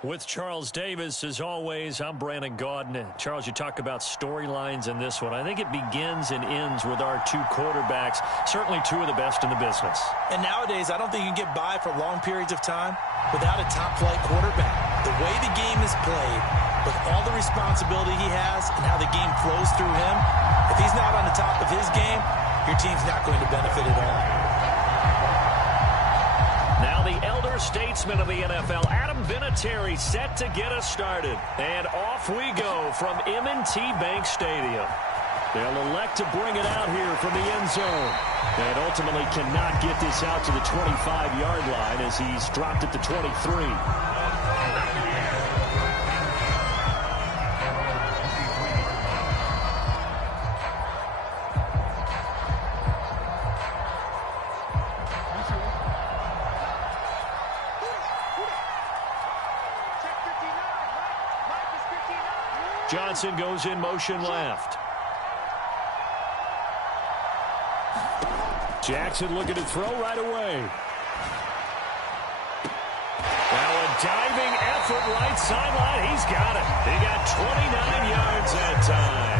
With Charles Davis, as always, I'm Brandon Gaudin. Charles, you talk about storylines in this one. I think it begins and ends with our two quarterbacks, certainly two of the best in the business. And nowadays, I don't think you can get by for long periods of time without a top-flight quarterback. The way the game is played, with all the responsibility he has and how the game flows through him, if he's not on the top of his game, your team's not going to benefit at all. Now the elder statesman of the NFL, Adam Vinatieri, set to get us started. And off we go from M&T Bank Stadium. They'll elect to bring it out here from the end zone. And ultimately cannot get this out to the 25-yard line as he's dropped at the 23. Johnson goes in motion left. Jackson looking to throw right away. Now a diving effort right sideline. He's got it. He got 29 yards that time.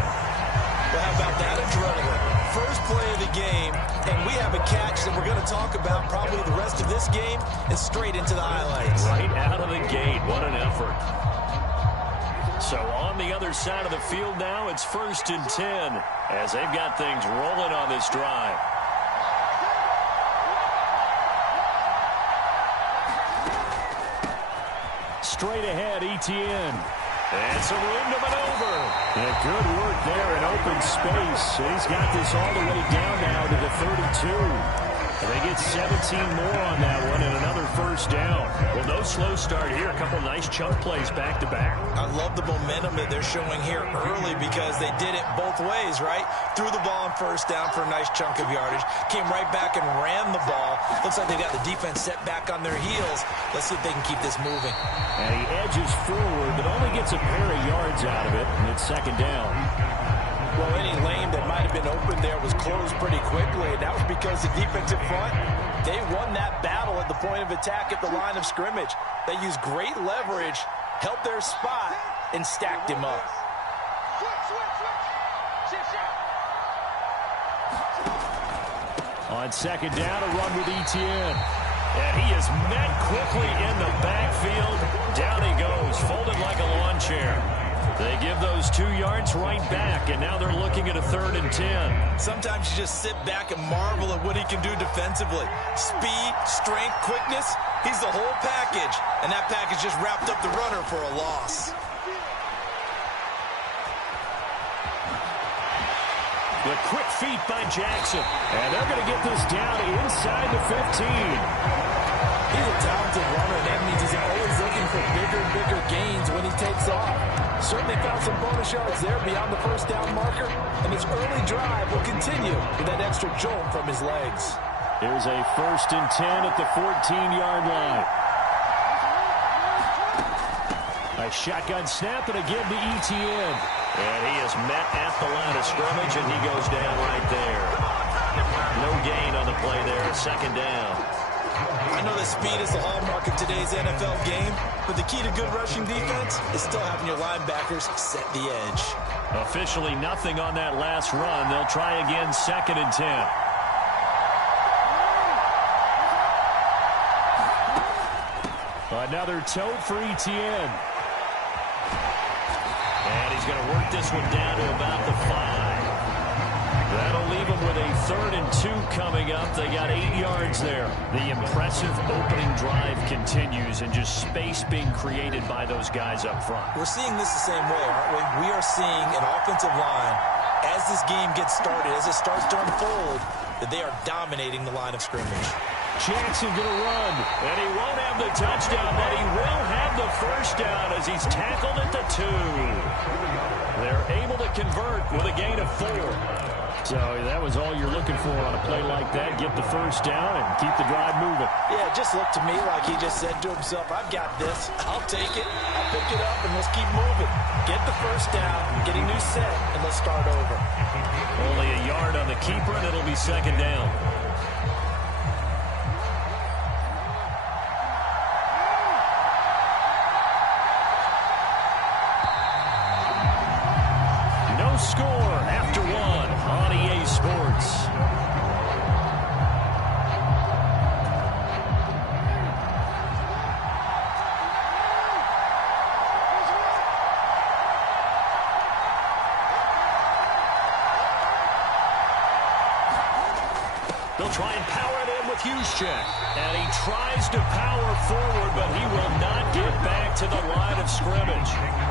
Well, how about that adrenaline? First play of the game, and we have a catch that we're going to talk about probably the rest of this game and straight into the highlights. Right out of the gate. What an effort. So on the other side of the field now, it's 1st and 10 as they've got things rolling on this drive. Straight ahead, Etienne. And some room to maneuver. And good work there in open space. He's got this all the way down now to the 32. And they get 17 more on that one and another first down. Well, no slow start here. A couple nice chunk plays back-to-back. I love the momentum that they're showing here early because they did it both ways, right? Threw the ball on first down for a nice chunk of yardage. Came right back and ran the ball. Looks like they got the defense set back on their heels. Let's see if they can keep this moving. And he edges forward, but only gets a pair of yards out of it, and it's 2nd down. Well, any lane that might have been open there was closed pretty quickly, and that was because the defensive front, they won that battle at the point of attack at the line of scrimmage. They used great leverage, held their spot, and stacked him up. On 2nd down, a run with Etienne. And he is met quickly in the backfield. Down he goes, folded like a lawn chair. They give those 2 yards right back, and now they're looking at a 3rd and 10. Sometimes you just sit back and marvel at what he can do defensively. Speed, strength, quickness, he's the whole package. And that package just wrapped up the runner for a loss. The quick feet by Jackson. And they're going to get this down inside the 15. He's a talented runner, and that means he's always looking for bigger and bigger gains when he takes off. Certainly found some bonus yards there beyond the first down marker, and his early drive will continue with that extra jolt from his legs. Here's a 1st and 10 at the 14-yard line. A shotgun snap, and again to Etienne. And he is met at the line of scrimmage, and he goes down right there. No gain on the play there, 2nd down. I know that speed is the hallmark of today's NFL game, but the key to good rushing defense is still having your linebackers set the edge. Officially nothing on that last run. They'll try again, 2nd and 10. Another tote for Etienne. And he's going to work this one down to about the 5. That'll leave them with a 3rd and 2 coming up. They got 8 yards there. The impressive opening drive continues, and just space being created by those guys up front. We're seeing this the same way, aren't we? We are seeing an offensive line, as this game gets started, as it starts to unfold, that they are dominating the line of scrimmage. Jackson going to run, and he won't have the touchdown, but he will have the first down as he's tackled at the 2. They're able to convert with a gain of 4. So that was all you're looking for on a play like that. Get the first down and keep the drive moving. Yeah, it just looked to me like he just said to himself, I've got this. I'll take it. I'll pick it up, and let's keep moving. Get the first down, get a new set, and let's start over. Only a yard on the keeper, and it'll be 2nd down. score after one on EA Sports. They'll try and power it in with Juszczyk. And he tries to power forward, but he will not get back to the line of scrimmage.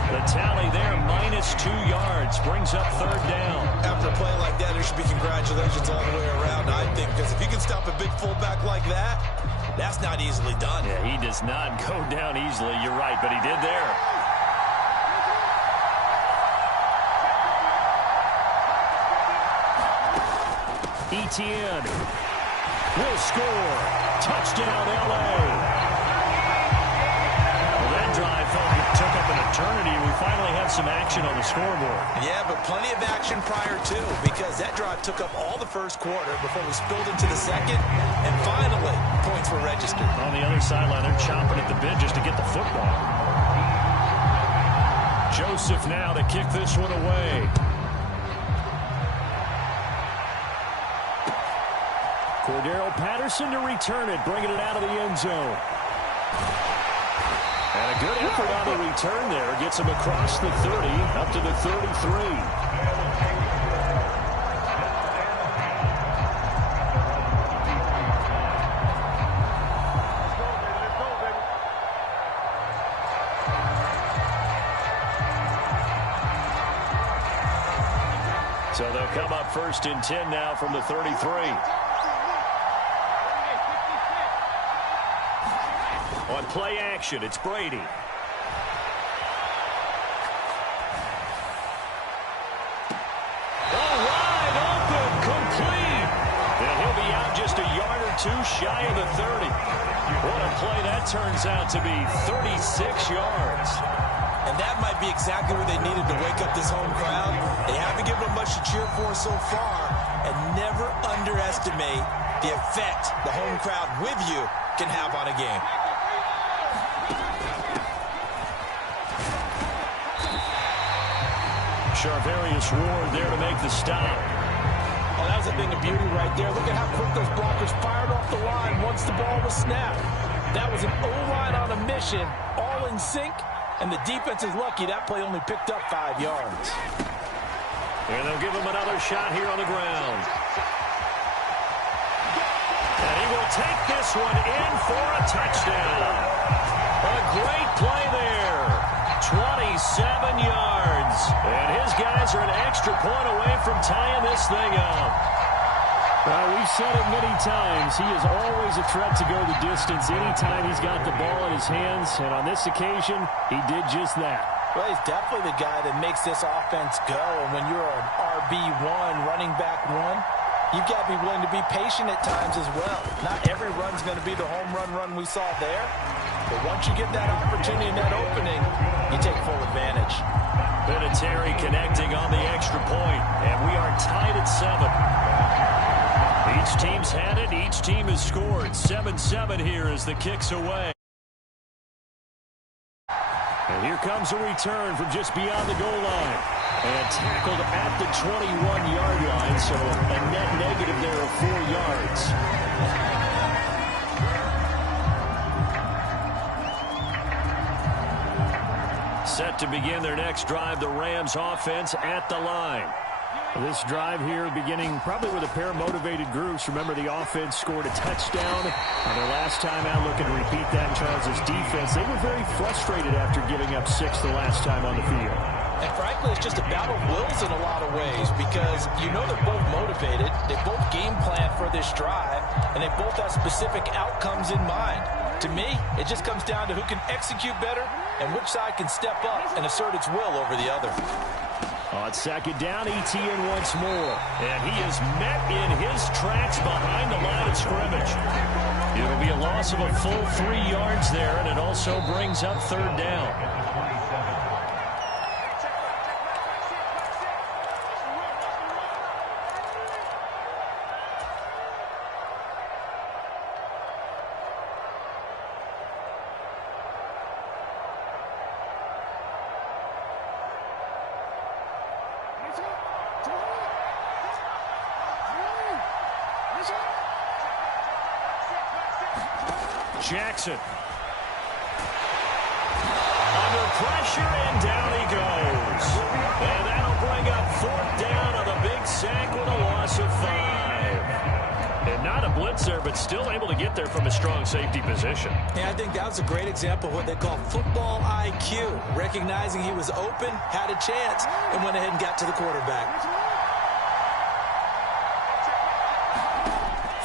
The tally there, -2 yards, brings up third down. After a play like that, there should be congratulations all the way around, I think, because if you can stop a big fullback like that, that's not easily done. Yeah, he does not go down easily. You're right, but he did there. Etienne will score. Touchdown, L.A. Well, that drive felt like it took up an eternity. We finally have some action on the scoreboard. Yeah, but plenty of action prior to, because that drive took up all the first quarter before we spilled into the second, and finally, points were registered. On the other sideline, they're chomping at the bit just to get the football. Joseph now to kick this one away. Cordero Patterson to return it, bringing it out of the end zone. And a good effort on the return there. Gets him across the 30, up to the 33. So they'll come up 1st and 10 now from the 33. On play action, it's Brady. Oh, wide open, complete. And he'll be out just a yard or two shy of the 30. What a play that turns out to be, 36 yards. And that might be exactly where they needed to wake up this home crowd. They haven't given them much to cheer for so far, and never underestimate the effect the home crowd with you can have on a game. Charvarius Ward there to make the stop. Oh, that was a thing of beauty right there. Look at how quick those blockers fired off the line once the ball was snapped. That was an O-line on a mission, all in sync, and the defense is lucky that play only picked up 5 yards. And they'll give him another shot here on the ground. And he will take this one in for a touchdown. A great play there. 27 yards. And his guys are an extra point away from tying this thing up. Well, we've said it many times. He is always a threat to go the distance anytime he's got the ball in his hands. And on this occasion, he did just that. Well, he's definitely the guy that makes this offense go. And when you're an RB1, running back one, you've got to be willing to be patient at times as well. Not every run's going to be the home run we saw there. But once you get that opportunity and that opening, you take full advantage. Vinatieri connecting on the extra point, and we are tied at 7. Each team's had it. Each team has scored. 7-7 here as the kick's away. And here comes a return from just beyond the goal line. And tackled at the 21-yard line, so a net negative there of 4 yards. Set to begin their next drive, the Rams offense at the line. This drive here beginning probably with a pair of motivated groups. Remember, the offense scored a touchdown on their last time out. Looking to repeat that in Charles' defense. They were very frustrated after giving up 6 the last time on the field. And frankly, it's just a battle of wills in a lot of ways because you know they're both motivated. They both game plan for this drive, and they both have specific outcomes in mind. To me, it just comes down to who can execute better and which side can step up and assert its will over the other. On 2nd down, Etienne once more. And he is met in his tracks behind the line of scrimmage. It'll be a loss of a full 3 yards there, and it also brings up 3rd down. Jackson. Under pressure, and down he goes. And that'll bring up 4th down on the big sack with a loss of 5. And not a blitzer, but still able to get there from a strong safety position. Yeah, I think that was a great example of what they call football IQ. Recognizing he was open, had a chance, and went ahead and got to the quarterback.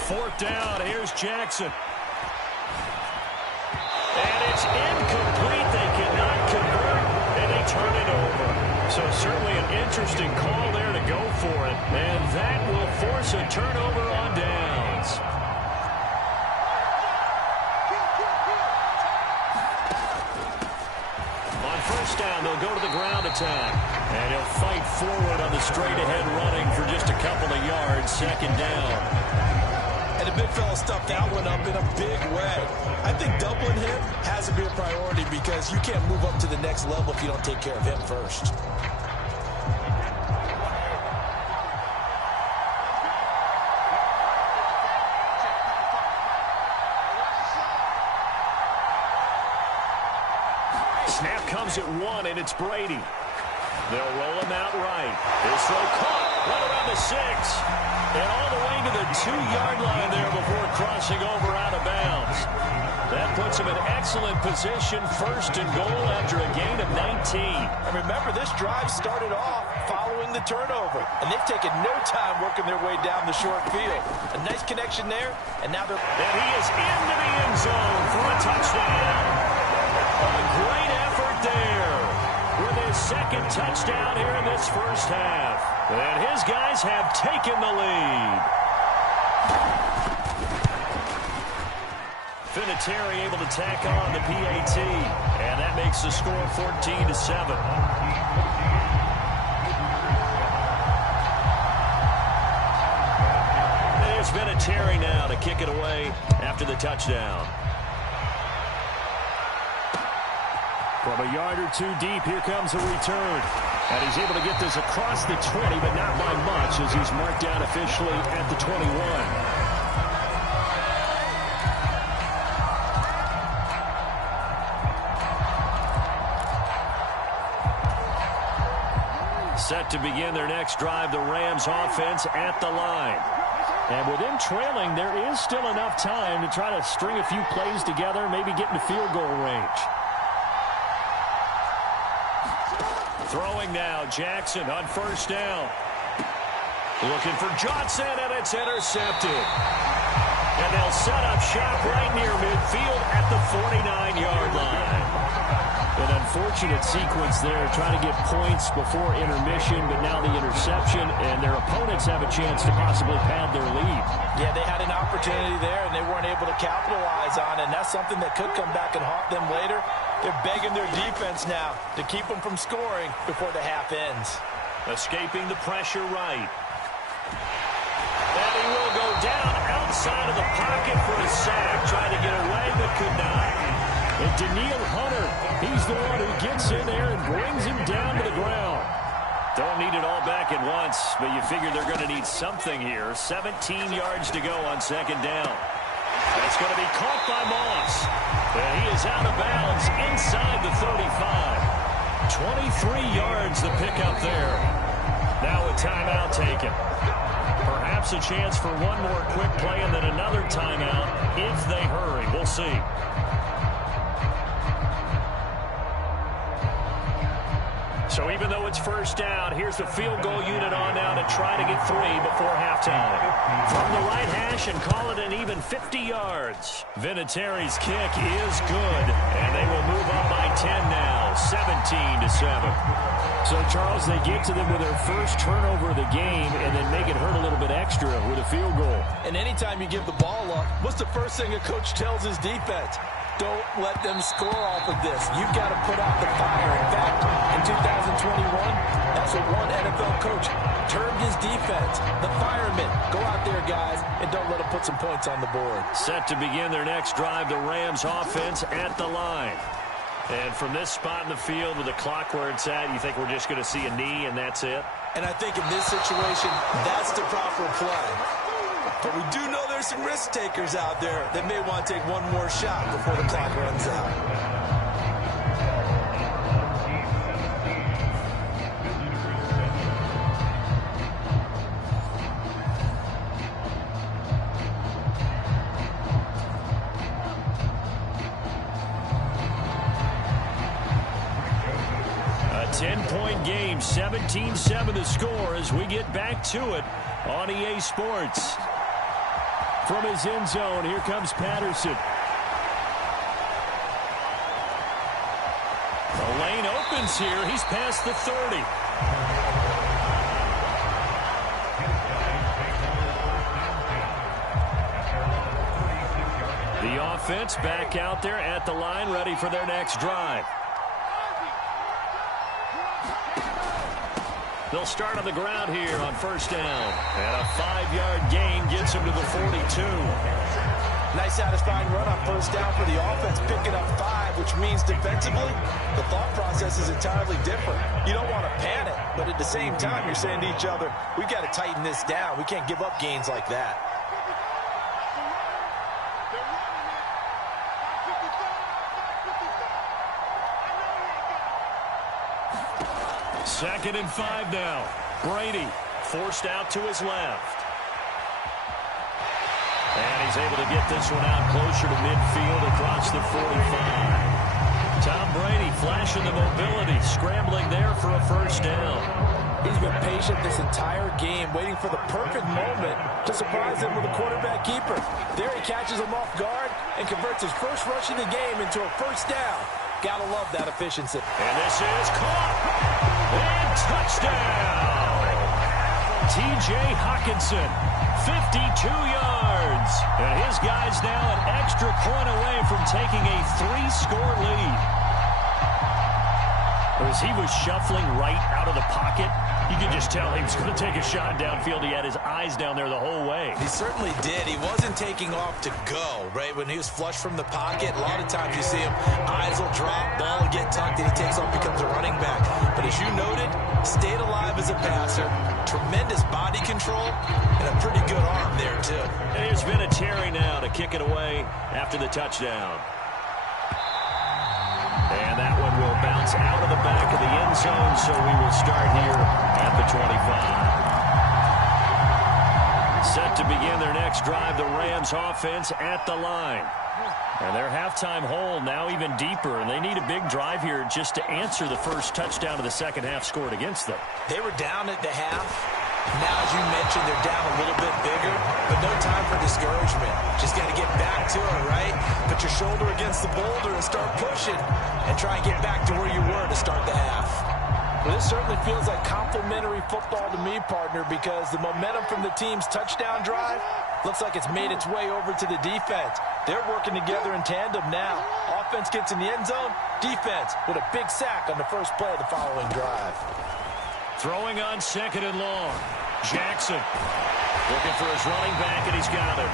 4th down, here's Jackson. And it's incomplete. They cannot convert, and they turn it over. So certainly an interesting call there to go for it. And that will force a turnover on downs. On 1st down, they'll go to the ground attack. And he'll fight forward on the straight-ahead running for just a couple of yards. 2nd down. And the big fella stuffed that one up in a big way. I think doubling him has to be a priority because you can't move up to the next level if you don't take care of him first. Snap comes at 1, and it's Brady. They'll roll him out right. His throw caught right around the 6. And all the way to the 2-yard line there before crossing over out of bounds. That puts him in excellent position, 1st and goal after a gain of 19. And remember, this drive started off following the turnover. And they've taken no time working their way down the short field. A nice connection there, and now they're... And he is into the end zone for a touchdown. A great effort there with his 2nd touchdown here in this 1st half. And his guys have taken the lead. Vinatieri able to tack on the PAT. And that makes the score 14-7. There's Vinatieri now to kick it away after the touchdown. From a yard or 2 deep, here comes a return. And he's able to get this across the 20, but not by much as he's marked down officially at the 21. Set to begin their next drive, the Rams offense at the line. And with them trailing, there is still enough time to try to string a few plays together, maybe get into field goal range. Throwing now, Jackson on 1st down. Looking for Johnson, and it's intercepted. And they'll set up shop right near midfield at the 49-yard line. An unfortunate sequence there, trying to get points before intermission, but now the interception, and their opponents have a chance to possibly pad their lead. Yeah, they had an opportunity there, and they weren't able to capitalize on it, and that's something that could come back and haunt them later. They're begging their defense now to keep them from scoring before the half ends. Escaping the pressure right. And he will go down outside of the pocket for a sack. Trying to get away, but could not. And Daniil Hunter, he's the one who gets in there and brings him down to the ground. Don't need it all back at once, but you figure they're going to need something here. 17 yards to go on 2nd down. That's going to be caught by Moss. And he is out of bounds inside the 35. 23 yards the pickup there. Now a timeout taken. Perhaps a chance for one more quick play and then another timeout if they hurry. We'll see. So even though it's 1st down, here's the field goal unit on now to try to get 3 before halftime. From the right hash and call it an even 50 yards. Vinatieri's kick is good, and they will move up by 10 now, 17-7. So, Charles, they get to them with their first turnover of the game and then make it hurt a little bit extra with a field goal. And anytime you give the ball up, what's the first thing a coach tells his defense? Don't let them score off of this. You've got to put out the fire. In fact, in 2021, that's what one NFL coach termed his defense. The firemen. Go out there, guys, and don't let them put some points on the board. Set to begin their next drive, the Rams offense at the line. And from this spot in the field with the clock where it's at, you think we're just going to see a knee and that's it? And I think in this situation, that's the proper play. But we do know there's some risk takers out there that may want to take one more shot before the clock runs out. A 10-point game, 17-7 the score as we get back to it on EA Sports. From his end zone, here comes Patterson. The lane opens here. He's past the 30. The offense back out there at the line, ready for their next drive. They'll start on the ground here on first down. And a 5-yard gain gets him to the 42. Nice satisfying run on first down for the offense, picking up 5, which means defensively, the thought process is entirely different. You don't want to panic, but at the same time, you're saying to each other, we've got to tighten this down. We can't give up gains like that. Second and 5 now. Brady forced out to his left. And he's able to get this one out closer to midfield across the 45. Tom Brady flashing the mobility, scrambling there for a first down. He's been patient this entire game, waiting for the perfect moment to surprise him with a quarterback keeper. There he catches him off guard and converts his first rush of the game into a first down. Gotta love that efficiency. And this is caught. And touchdown. T.J. Hockenson, 52 yards. And his guy's now an extra point away from taking a 3-score lead. As he was shuffling right out of the pocket, you could just tell he was going to take a shot downfield. He had his eyes down there the whole way. He certainly did. He wasn't taking off to go, right? When he was flush from the pocket, a lot of times you see him, eyes will drop, ball will get tucked, and he takes off, becomes a running back. But as you noted, stayed alive as a passer, tremendous body control, and a pretty good arm there, too. And here's Vinatieri now to kick it away after the touchdown. And that one will bounce out of the back of the end zone, so we will start here at the 25. Set to begin their next drive, the Rams offense at the line. And their halftime hole now even deeper, and they need a big drive here just to answer the first touchdown of the second half scored against them. They were down at the half. Now, as you mentioned, they're down a little bit bigger, but no time for discouragement. Just got to get back to it, right? Put your shoulder against the boulder and start pushing and try and get back to where you were to start the half. Well, this certainly feels like complimentary football to me, partner, because the momentum from the team's touchdown drive looks like it's made its way over to the defense. They're working together in tandem now. Offense gets in the end zone, defense with a big sack on the first play of the following drive. Throwing on second and long. Jackson looking for his running back, and he's got it.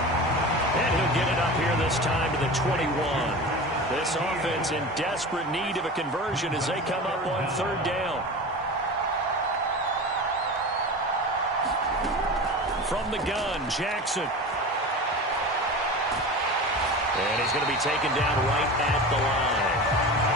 And he'll get it up here this time to the 21. This offense in desperate need of a conversion as they come up on third down. From the gun, Jackson. And he's going to be taken down right at the line.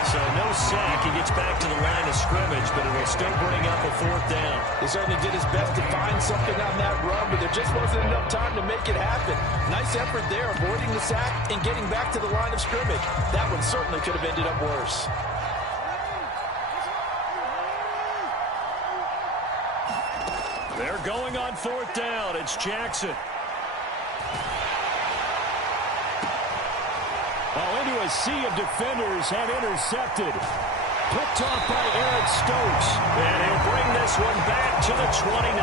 So no sack. He gets back to the line of scrimmage, but it'll still bring up a fourth down. He certainly did his best to find something on that run, but there just wasn't enough time to make it happen. Nice effort there, avoiding the sack and getting back to the line of scrimmage. That one certainly could have ended up worse. They're going on fourth down. It's Jackson. Well, into a sea of defenders and intercepted. Picked off by Eric Stokes. And he'll bring this one back to the 29.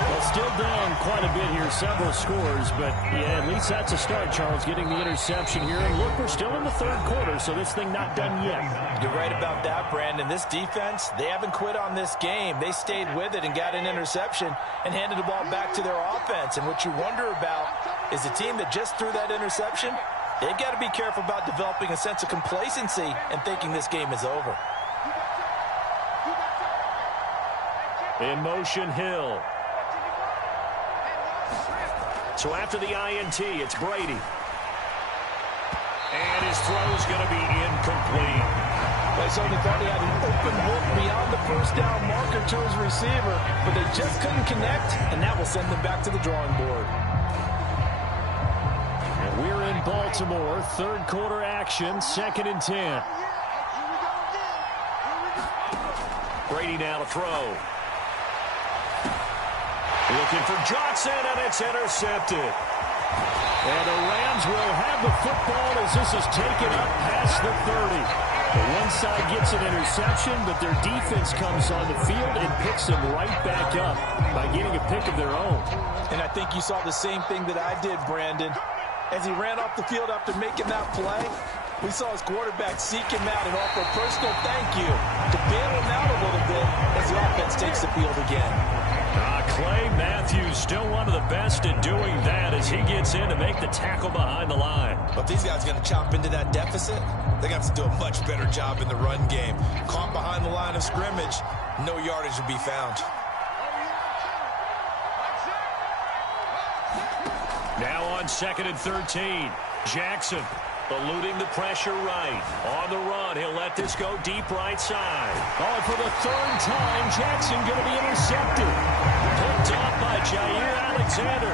Well, still down quite a bit here, several scores, but yeah, at least that's a start, Charles, getting the interception here. And look, we're still in the third quarter, so this thing not done yet. You're right about that, Brandon. This defense, they haven't quit on this game. They stayed with it and got an interception and handed the ball back to their offense. And what you wonder about is the team that just threw that interception, they've got to be careful about developing a sense of complacency and thinking this game is over. In motion, Hill. So after the INT, it's Brady. And his throw's going to be incomplete. They certainly thought he had an open look beyond the first down marker to his receiver, but they just couldn't connect, and that will send them back to the drawing board. And we're in Baltimore, third quarter action, 2nd and 10. Brady now to throw. Looking for Johnson, and it's intercepted. And the Rams will have the football as this is taken up past the 30. The one side gets an interception, but their defense comes on the field and picks them right back up by getting a pick of their own. And I think you saw the same thing that I did, Brandon. As he ran off the field after making that play, we saw his quarterback seek him out and offer a personal thank you to bail him out a little bit as the offense takes the field again. Clay Matthews still one of the best at doing that as he gets in to make the tackle behind the line. But if these guys are going to chop into that deficit, they're going to have to do a much better job in the run game. Caught behind the line of scrimmage, no yardage to be found. Now on 2nd and 13, Jackson eluding the pressure right. On the run, he'll let this go deep right side. Oh, and for the 3rd time, Jackson going to be intercepted. Picked off by Jair Alexander.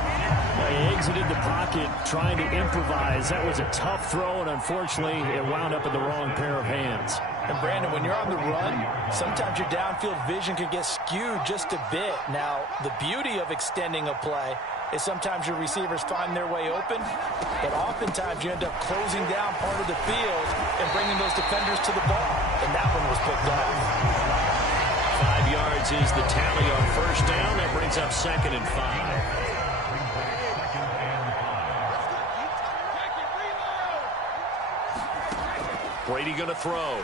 He exited the pocket trying to improvise. That was a tough throw, and unfortunately, it wound up in the wrong pair of hands. And Brandon, when you're on the run, sometimes your downfield vision can get skewed just a bit. Now, the beauty of extending a play is sometimes your receivers find their way open, but oftentimes you end up closing down part of the field and bringing those defenders to the ball. And that one was picked off. 5 yards is the tally on first down. That brings up 2nd and 5. Brady going to throw.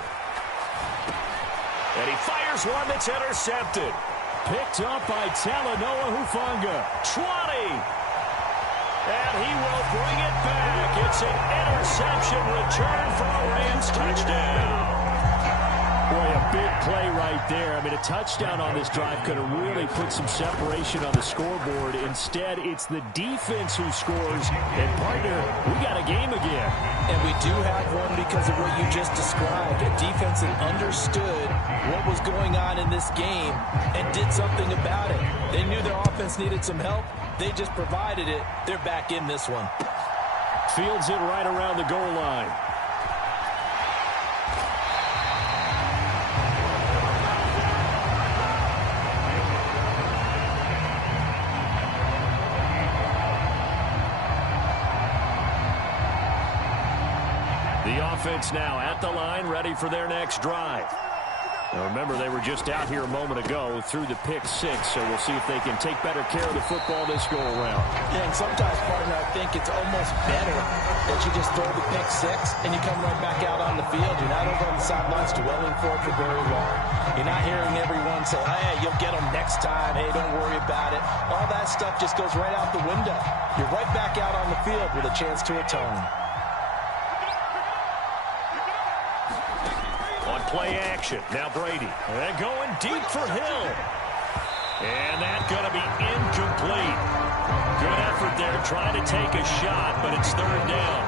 And he fires one that's intercepted. Picked up by Talanoa Hufanga. 20. And he will bring it back. It's an interception return for a Rams touchdown. Boy, a big play right there. I mean, a touchdown on this drive could have really put some separation on the scoreboard. Instead, it's the defense who scores. And, partner, we got a game again. And we do have one because of what you just described. A defense that understood what was going on in this game and did something about it. They knew their offense needed some help. They just provided it. They're back in this one. Fields it right around the goal line. The offense now at the line, ready for their next drive. Now remember, they were just out here a moment ago through the pick 6, so we'll see if they can take better care of the football this go-around. Yeah, and sometimes, partner, I think it's almost better that you just throw the pick 6 and you come right back out on the field. You're not over on the sidelines dwelling for it for very long. You're not hearing everyone say, hey, you'll get them next time. Hey, don't worry about it. All that stuff just goes right out the window. You're right back out on the field with a chance to atone. Play action. Now Brady. And going deep for Hill. And that's going to be incomplete. Good effort there trying to take a shot, but it's 3rd down.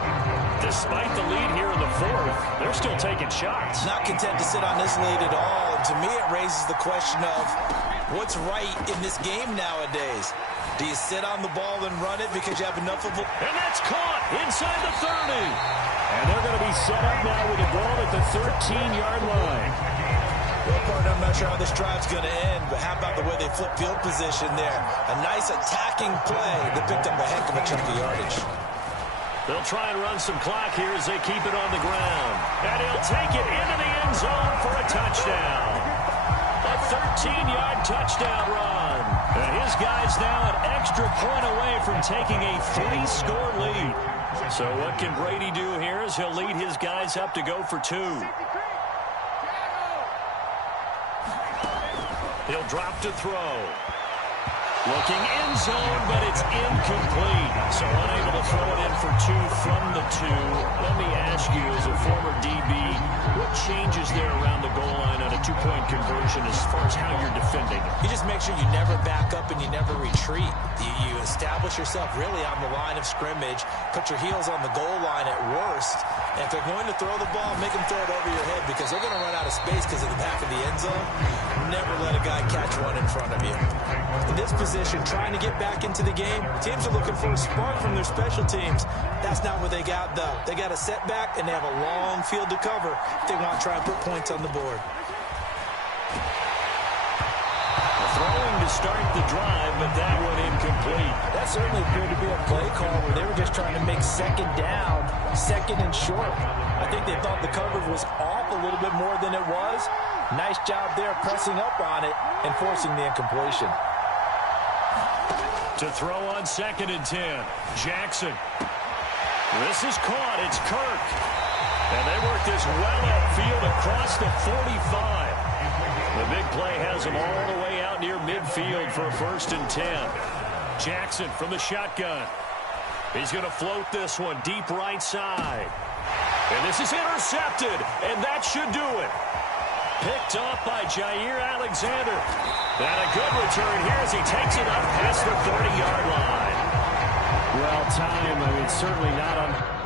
Despite the lead here in the 4th, they're still taking shots. Not content to sit on this lead at all. To me, it raises the question of what's right in this game nowadays. Do you sit on the ball and run it because you have enough of it? And that's caught inside the 30. And they're going to be set up now with the ball at the 13-yard line. Well, partner, I'm not sure how this drive's going to end, but how about the way they flip field position there? A nice attacking play that picked up a heck of a chunk of yardage. They'll try and run some clock here as they keep it on the ground. And he'll take it into the end zone for a touchdown. A 13-yard touchdown run. And his guy's now an extra point away from taking a 3-score lead. So what can Brady do here is he'll lead his guys up to go for 2. He'll drop to throw. Looking end zone, but it's incomplete. So unable to throw it in for 2 from the 2. Let me ask you, as a former DB, what changes there around the goal line on a 2-point conversion as far as how you're defending? You just make sure you never back up and you never retreat. You establish yourself really on the line of scrimmage, put your heels on the goal line at worst. And if they're going to throw the ball, make them throw it over your head because they're going to run out of space because of the back of the end zone. Never let a guy catch one in front of you. In this position, trying to get back into the game, teams are looking for a spark from their special teams. That's not what they got, though. They got a setback, and they have a long field to cover if they want to try and put points on the board. Throwing to start the drive, but that one incomplete. That certainly appeared to be a play call where they were just trying to make second down, second and short. I think they thought the coverage was off a little bit more than it was. Nice job there pressing up on it and forcing the incompletion. To throw on 2nd and 10, Jackson. This is caught. It's Kirk. And they work this well upfield across the 45. The big play has him all the way out near midfield for a 1st and 10. Jackson from the shotgun. He's going to float this one deep right side. And this is intercepted, and that should do it. Picked up by Jair Alexander. And a good return here as he takes it up past the 30-yard line. Well, time, I mean, certainly not on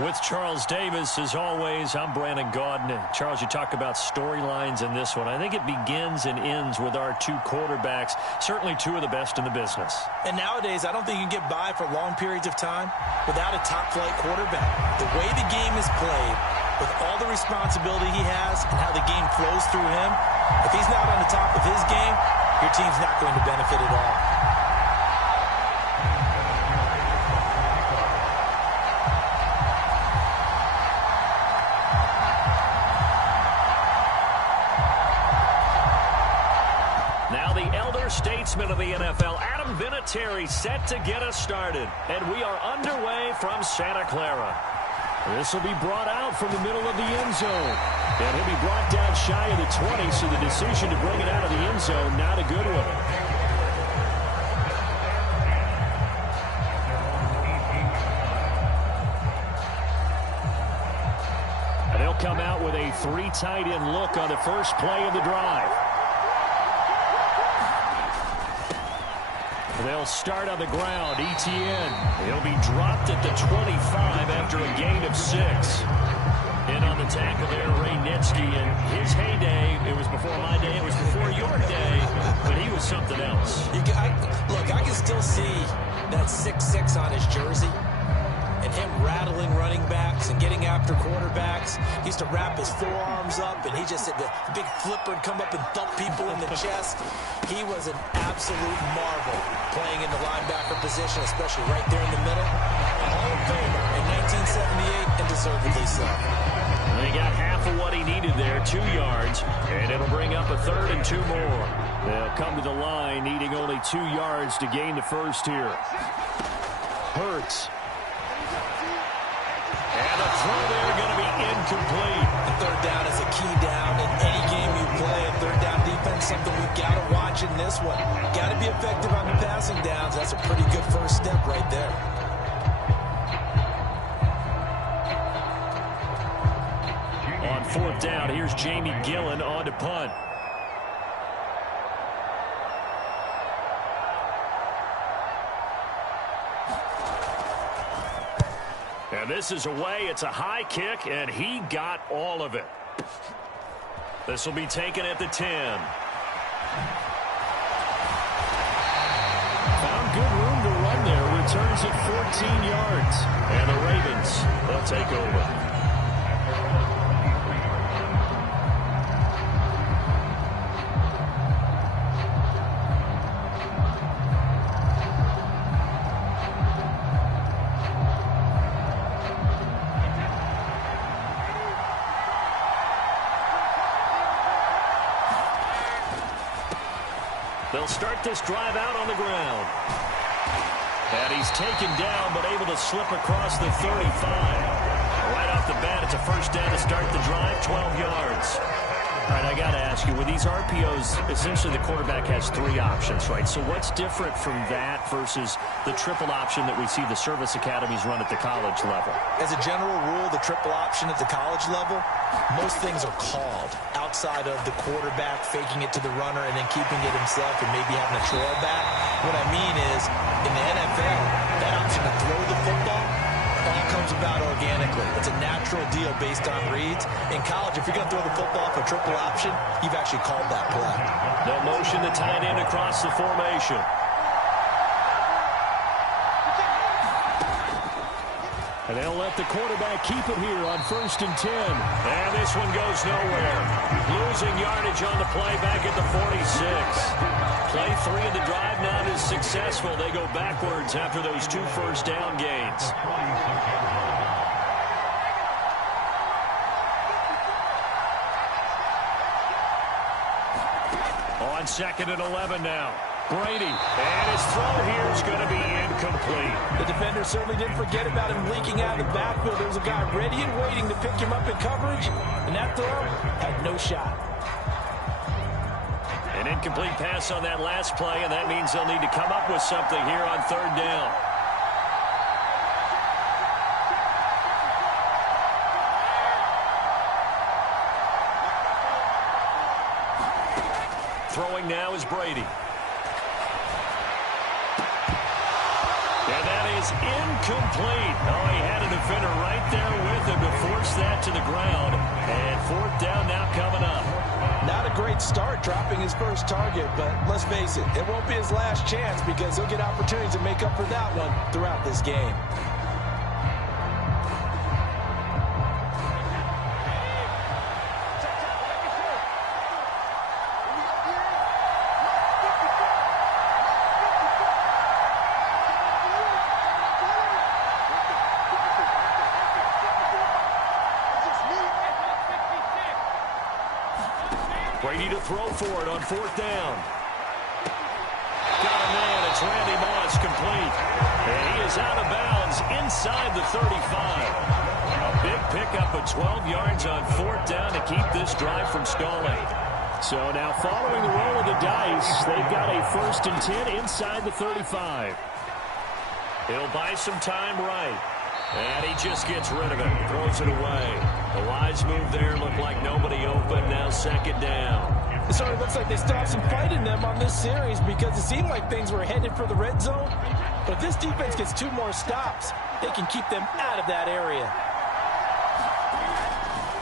With Charles Davis, as always, I'm Brandon Gaudin. Charles, you talk about storylines in this one. I think it begins and ends with our two quarterbacks, certainly two of the best in the business. And nowadays, I don't think you can get by for long periods of time without a top-flight quarterback. The way the game is played, with all the responsibility he has and how the game flows through him, if he's not on the top of his game, your team's not going to benefit at all. Statesman of the NFL, Adam Vinatieri, set to get us started. And we are underway from Santa Clara. This will be brought out from the middle of the end zone. And he'll be brought down shy of the 20, so the decision to bring it out of the end zone, not a good one. And they'll come out with a three tight end look on the first play of the drive. They'll start on the ground. Etienne. He'll be dropped at the 25 after a gain of 6. In on the tackle there, Ray Nitschke. In his heyday, it was before my day, it was before your day, but he was something else. Look, I can still see that 6'6" on his jersey and him rattling running backs and getting after quarterbacks. He used to wrap his forearms up, and he just said the big flipper would come up and thump people in the chest. He was an absolute marvel playing in the linebacker position, especially right there in the middle. Hall of Famer in 1978, and deservedly so. They got half of what he needed there, 2 yards, and it'll bring up a 3rd and 2 more. They'll come to the line, needing only 2 yards to gain the first here. Hurts. And the throw there going to be incomplete. And third down is a key down in any game you play. And third down defense, something we've got to watch in this one. Got to be effective on the passing downs. That's a pretty good first step right there. On 4th down, here's Jamie Gillen on to punt. And this is away. It's a high kick, and he got all of it. This will be taken at the 10. Found good room to run there. Returns it 14 yards. And the Ravens, they'll take over. They'll start this drive out on the ground. And he's taken down, but able to slip across the 35. Right off the bat, it's a first down to start the drive, 12 yards. All right, I got to ask you, with these RPOs, essentially the quarterback has 3 options, right? So what's different from that versus the triple option that we see the service academies run at the college level? As a general rule, the triple option at the college level, most things are called outside of the quarterback faking it to the runner and then keeping it himself and maybe having a trail back. What I mean is, in the NFL, that option to throw the football all comes about organically. It's a natural deal based on reads. In college, if you're going to throw the football for triple option, you've actually called that play. They'll motion the tight end across the formation. And they'll let the quarterback keep it here on 1st and 10. And this one goes nowhere. Losing yardage on the play back at the 46. Play 3 of the drive not as successful. They go backwards after those 2 first down gains. On 2nd and 11 now. Brady, and his throw here is going to be incomplete. The defender certainly didn't forget about him leaking out of the backfield. There was a guy ready and waiting to pick him up in coverage, and that throw had no shot. An incomplete pass on that last play, and that means they'll need to come up with something here on 3rd down. Throwing now is Brady. And that is incomplete. Oh, he had a defender right there with him to force that to the ground. And fourth down now coming up. Not a great start dropping his first target, but let's face it, it won't be his last chance because he'll get opportunities to make up for that one throughout this game. Brady to throw for it on fourth down. Got a man. It's Randy Moss, complete. And he is out of bounds inside the 35. A big pickup of 12 yards on fourth down to keep this drive from stalling. So now following the roll of the dice, they've got a 1st and 10 inside the 35. He'll buy some time right. And he just gets rid of it. Throws it away. The wise move there looked like nobody open. Now 2nd down. So it looks like they still have some fight in them on this series because it seemed like things were headed for the red zone. But if this defense gets 2 more stops, they can keep them out of that area.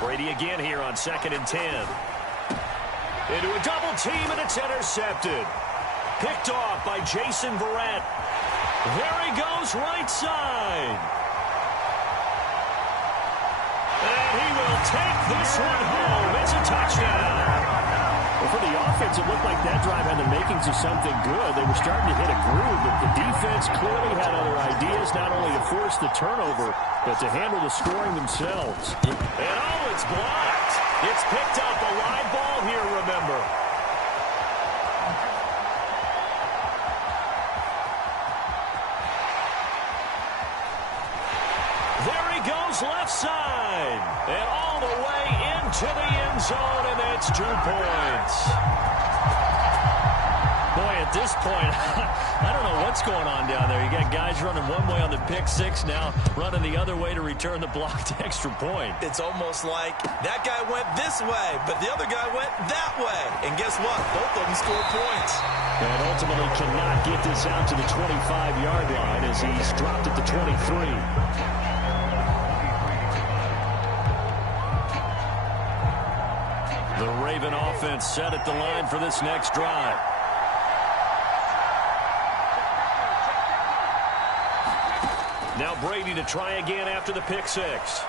Brady again here on 2nd and 10. Into a double team, and it's intercepted. Picked off by Jason Verrett. There he goes, right side. And he will take this one home. It's a touchdown. Well, for the offense, it looked like that drive had the makings of something good. They were starting to hit a groove, but the defense clearly had other ideas, not only to force the turnover, but to handle the scoring themselves. And oh, it's blocked. It's picked up. A live ball here, remember. There he goes, left side. And all the way into the end zone, and that's 2 points. Boy, at this point, I don't know what's going on down there. You got guys running one way on the pick six, now running the other way to return the blocked extra point. It's almost like that guy went this way, but the other guy went that way. And guess what? Both of them scored points. And ultimately cannot get this out to the 25-yard line as he's dropped at the 23. The Raven offense set at the line for this next drive. Now Brady to try again after the pick six.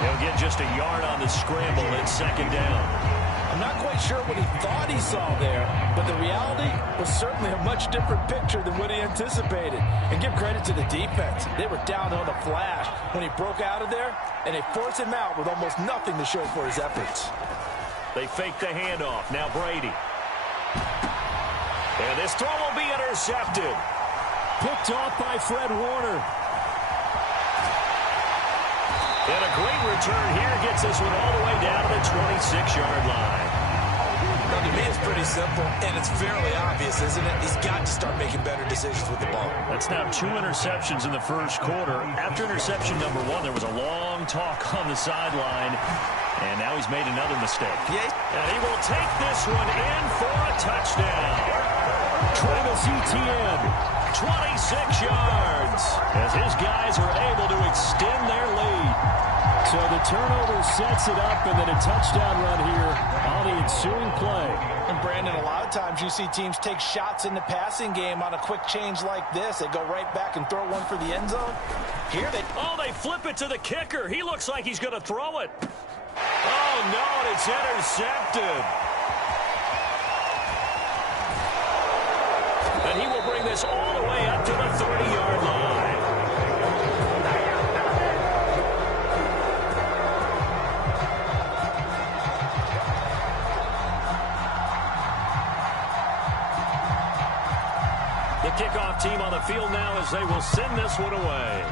He'll get just a yard on the scramble and 2nd down. I'm not quite sure what he thought he saw there, but the reality was certainly a much different picture than what he anticipated. And give credit to the defense. They were down on the flash when he broke out of there, and they forced him out with almost nothing to show for his efforts. They fake the handoff. Now Brady. And this throw will be intercepted. Picked off by Fred Warner. And a great return here gets us one all the way down to the 26-yard line. Now, to me, it's pretty simple, and it's fairly obvious, isn't it? He's got to start making better decisions with the ball. That's now 2 interceptions in the first quarter. After interception number 1, there was a long talk on the sideline, and now he's made another mistake. Yeah. And he will take this one in for a touchdown. Travis Etienne, 26 yards, as his guys are able to extend their lead. So the turnover sets it up, and then a touchdown run here on the ensuing play. And Brandon, a lot of times you see teams take shots in the passing game on a quick change like this. They go right back and throw one for the end zone. Here they flip it to the kicker. He looks like he's going to throw it. Oh, no, and it's intercepted. And he will bring this all the way up to the 30-yard line. The kickoff team on the field now as they will send this one away.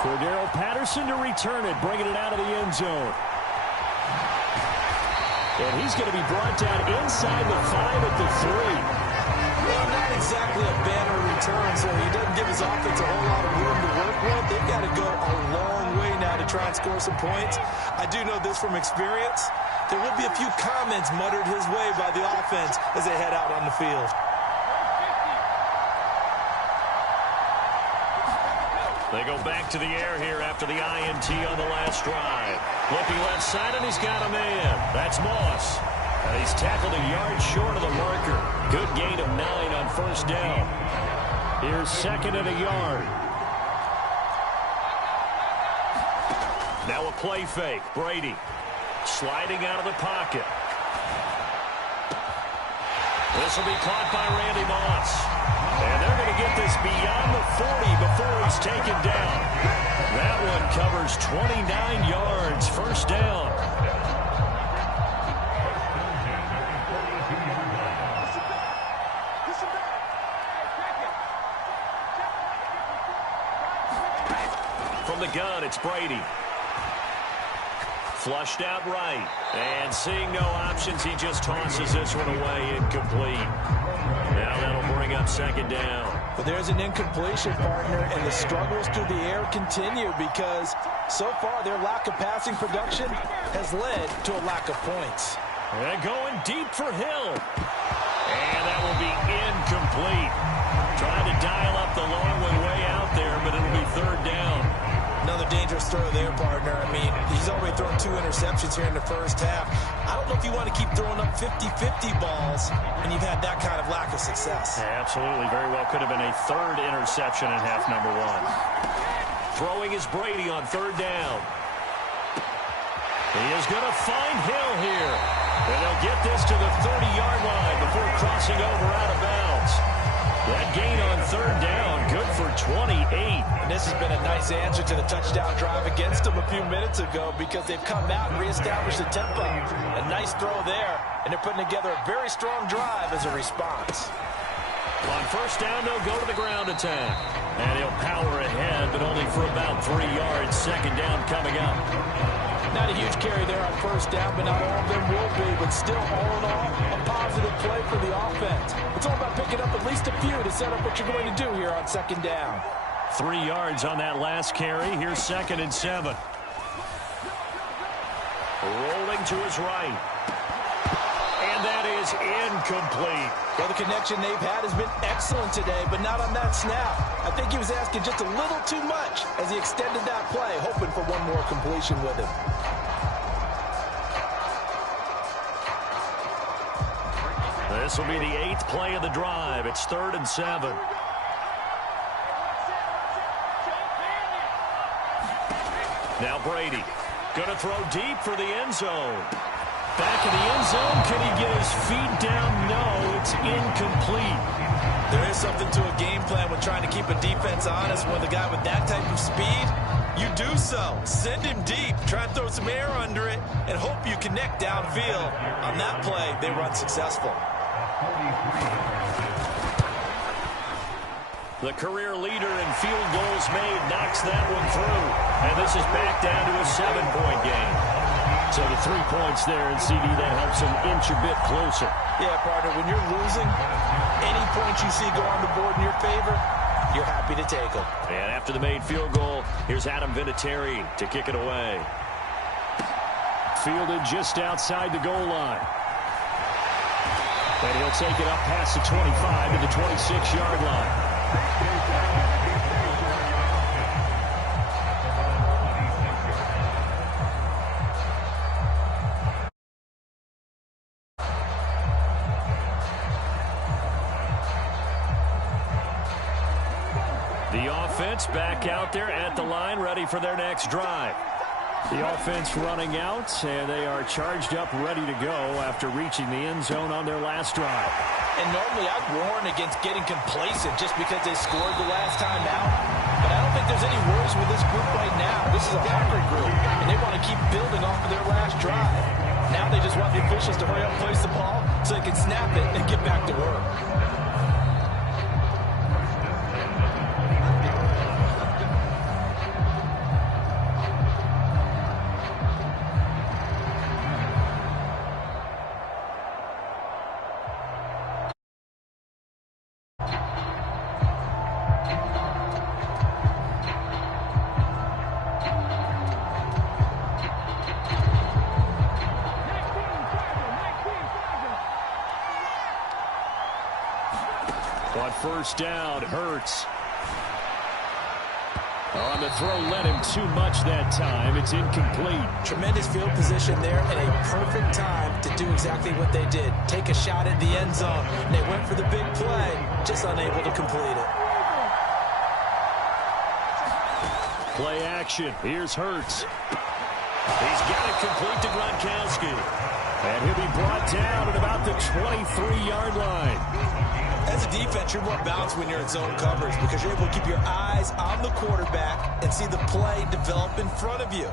Cordero Patterson to return it, bringing it out of the end zone. And he's going to be brought down inside the 5 at the 3. Well, not exactly a banner return, so he doesn't give his offense a whole lot of room to work with. They've got to go a long way now to try and score some points. I do know this from experience. there will be a few comments muttered his way by the offense as they head out on the field. They go back to the air here after the INT on the last drive. Looking left side, and he's got a man. That's Moss. And he's tackled a yard short of the marker. Good gain of 9 on first down. Here's second and a yard. Now a play fake. Brady sliding out of the pocket. This will be caught by Randy Moss. And they're going to get this beyond the 40 before he's taken down. That one covers 29 yards. First down. From the gun, it's Brady. Flushed out right. And seeing no options, he just tosses this one away, incomplete. Now that'll bring up second down. But there's an incompletion, partner, and the struggles through the air continue because so far their lack of passing production has led to a lack of points. And going deep for Hill. And that will be incomplete. Trying to dial up the long one way out there, but it'll be third down. Another dangerous throw there, partner. I mean, he's already thrown 2 interceptions here in the first half. I don't know if you want to keep throwing up 50-50 balls when you've had that kind of lack of success. Yeah, absolutely. Very well could have been a third interception in half number 1. Throwing is Brady on third down. He is going to find Hill here. And they'll get this to the 30-yard line before crossing over out of bounds. That gain on third down, good for 28. And this has been a nice answer to the touchdown drive against them a few minutes ago because they've come out and reestablished the tempo. A nice throw there, and they're putting together a very strong drive as a response. On first down, they'll go to the ground attack. And he'll power ahead, but only for about 3 yards. Second down coming up. Not a huge carry there on first down, but not all of them will be. But still, all in all, a positive play for the offense. It's all about picking up at least a few to set up what you're going to do here on second down. 3 yards on that last carry. Here's second and 7. Rolling to his right. And that is incomplete. Well, the connection they've had has been excellent today, but not on that snap. I think he was asking just a little too much as he extended that play, hoping for one more completion with him. This will be the 8th play of the drive. It's third and 7. Now Brady going to throw deep for the end zone. Back in the end zone. Can he get his feet down? No, it's incomplete. There is something to a game plan when trying to keep a defense honest. With a guy with that type of speed, you do so. Send him deep. Try and throw some air under it and hope you connect downfield. On that play, they run successful. The career leader in field goals made knocks that one through. And this is back down to a 7-point game. So the 3 points there, and CD, that helps them inch a bit closer. Yeah, partner, when you're losing, any points you see go on the board in your favor, you're happy to take them. And after the made field goal, here's Adam Vinatieri to kick it away. Fielded just outside the goal line. And he'll take it up past the 25 to the 26-yard line. The offense back out there at the line, ready for their next drive. The offense running out, and they are charged up, ready to go after reaching the end zone on their last drive. And normally I'd warn against getting complacent just because they scored the last time out. But I don't think there's any worries with this group right now. This is a hungry group, and they want to keep building off of their last drive. Now they just want the officials to hurry up and place the ball so they can snap it and get back to work. On first down, Hurts. On the throw, led him too much that time. It's incomplete. Tremendous field position there and a perfect time to do exactly what they did. Take a shot at the end zone. And they went for the big play, just unable to complete it. Play action. Here's Hurts. He's got it complete to Gronkowski. And he'll be brought down at about the 23-yard line. As a defense, you're more balanced when you're in zone coverage because you're able to keep your eyes on the quarterback and see the play develop in front of you.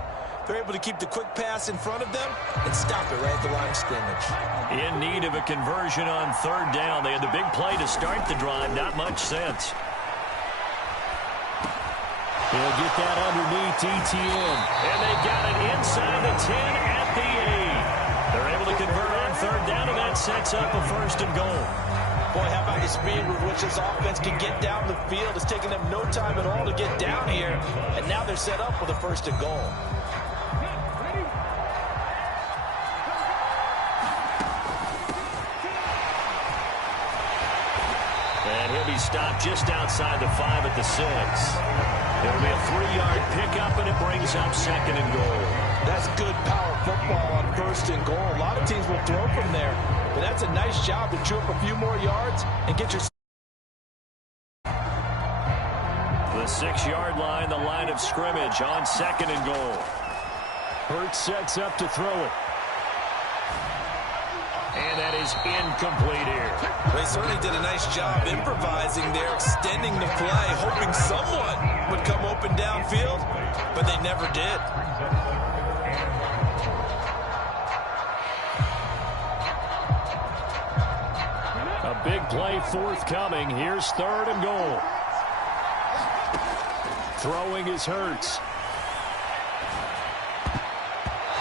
They're able to keep the quick pass in front of them and stop it right at the line of scrimmage. In need of a conversion on third down. They had the big play to start the drive. Not much sense. They'll get that underneath ETN. And they got it inside the 10 at the 8. They're able to convert on third down, and that sets up a first and goal. Boy, how about the speed with which this offense can get down the field? It's taken them no time at all to get down here, and now they're set up with a first and goal. And he'll be stopped just outside the 5 at the 6. It'll be a 3-yard pickup, and it brings up second and goal. That's good power football on first and goal. A lot of teams will throw from there, but that's a nice job to chew up a few more yards and get your... The 6-yard line, the line of scrimmage on second and goal. Hurts sets up to throw it. And that is incomplete here. They certainly did a nice job improvising there, extending the play, hoping someone would come open downfield, but they never did. A big play forthcoming. Here's third and goal. Throwing is Hurts.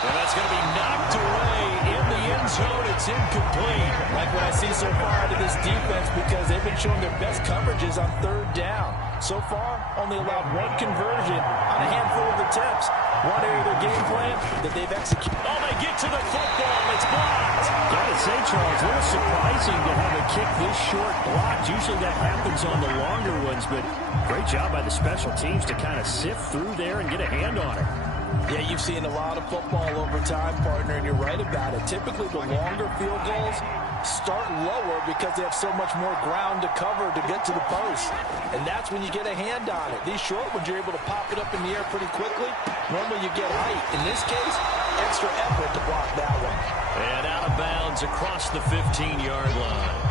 And that's going to be knocked away in the end zone. It's incomplete. Like what I see so far out of this defense because they've been showing their best coverages on third down. So far, only allowed one conversion on a handful of attempts. One area of their game plan that they've executed. Oh, they get to the football. It's blocked. Gotta say, Charles, a little surprising to have a kick this short blocked. Usually that happens on the longer ones, but great job by the special teams to kind of sift through there and get a hand on it. Yeah, you've seen a lot of football over time, partner, and you're right about it. Typically, the longer field goals start lower because they have so much more ground to cover to get to the post. And that's when you get a hand on it. These short ones, you're able to pop it up in the air pretty quickly. Normally, you get height. In this case, extra effort to block that one. And out of bounds across the 15-yard line.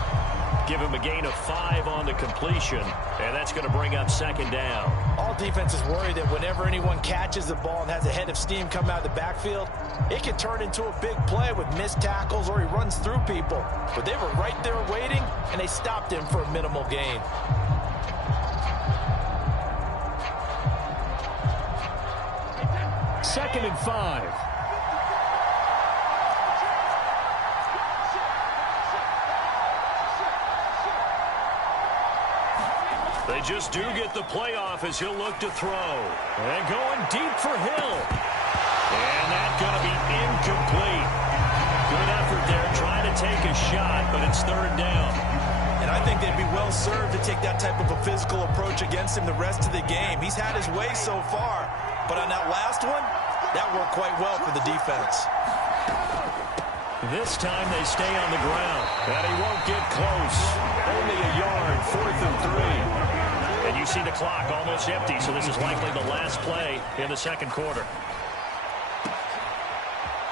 Give him a gain of 5 on the completion, and that's going to bring up second down. All defenses worry that whenever anyone catches the ball and has a head of steam come out of the backfield, it can turn into a big play with missed tackles or he runs through people. But they were right there waiting, and they stopped him for a minimal gain. Second and 5. They just do get the playoff as he'll look to throw. And going deep for Hill. And that's going to be incomplete. Good effort there trying to take a shot, but it's third down. And I think they'd be well served to take that type of a physical approach against him the rest of the game. He's had his way so far, but on that last one, that worked quite well for the defense. This time they stay on the ground, and he won't get close. Only a yard, 4th and 3. And you see the clock almost empty, so this is likely the last play in the second quarter.